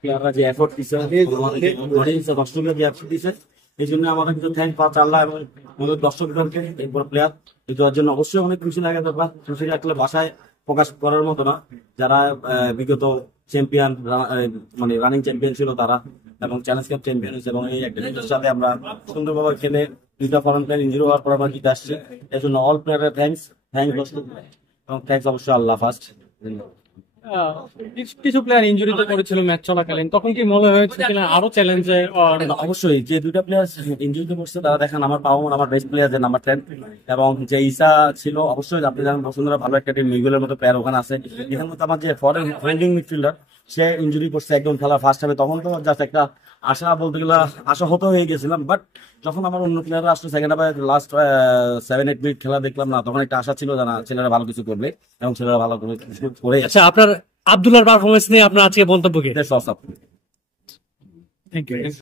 প্লেয়াররা যে এফোর্ট দিচ্ছে, দর্শকরা যে এফোর্ট দিচ্ছে, এই জন্য আমাদের কিন্তু থ্যাংক পাওয়া আল্লাহ এবং আমাদের দর্শকদেরকে। এরপর প্লেয়ার দেওয়ার জন্য অবশ্যই অনেক খুশি লাগে, দরকার খুশি রাখলে ভাষায় প্রকাশ করার মতো না। যারা বিগত চ্যাম্পিয়ন, মানে রানিং চ্যাম্পিয়ন ছিল তারা, এবং চ্যালেঞ্জ কাপ চ্যাম্পিয়ন হয়েছে, এবং এই একটা সাথে আমরা সুন্দরভাবে খেলে দুইটা ফরেন প্লেয়ার ইঞ্জুরি হওয়ার পর আমরা জিতে আসছি। এর জন্য অল প্লেয়ারের থ্যাংক দর্শক, এবং থ্যাংকস অবশ্যই আল্লাহ ফার্স্ট। কিছু প্লেয়ার ইনজুরিতে পড়েছিল ম্যাচ চলাকালীন, তখন কি মনে হয়েছে কিনা আরো চ্যালেঞ্জে? অবশ্যই, যে দুইটা প্লেয়ার ইনজুরিতে পড়ছে তারা দেখেন আমার পাওয়ার, আমার বেস্ট প্লেয়ার যে নাম্বার 10, এবং যে ইসা ছিল, অবশ্যই আপনি জানেন বসুন্ধরা ভালো একটা টিম, মিগুলের মতো প্লেয়ার ওখানে আছে। এখানে মতো আমার যে ফরেন মিডফিল্ডার, সে ইনজুরি করছে একদম খেলার ফার্স্ট হাফে, তখন তো জাস্ট একটা আশা বলতে গেলে আশাহত হয়ে গেছিলাম। বাট যখন আমার অন্য প্লেয়াররা আসলো সেকেন্ড হাফে, লাস্ট 7-8 মিনিট খেলা দেখলাম না, তখন একটা আশা ছিল যে না, ছেলেরা ভালো কিছু করবে, এবং ছেলেরা ভালো করে। আচ্ছা, আপনার আব্দুল্লাহর পারফরমেন্স নিয়ে আপনার আজকে মন্তব্য কি? সব থ্যাংক ইউ।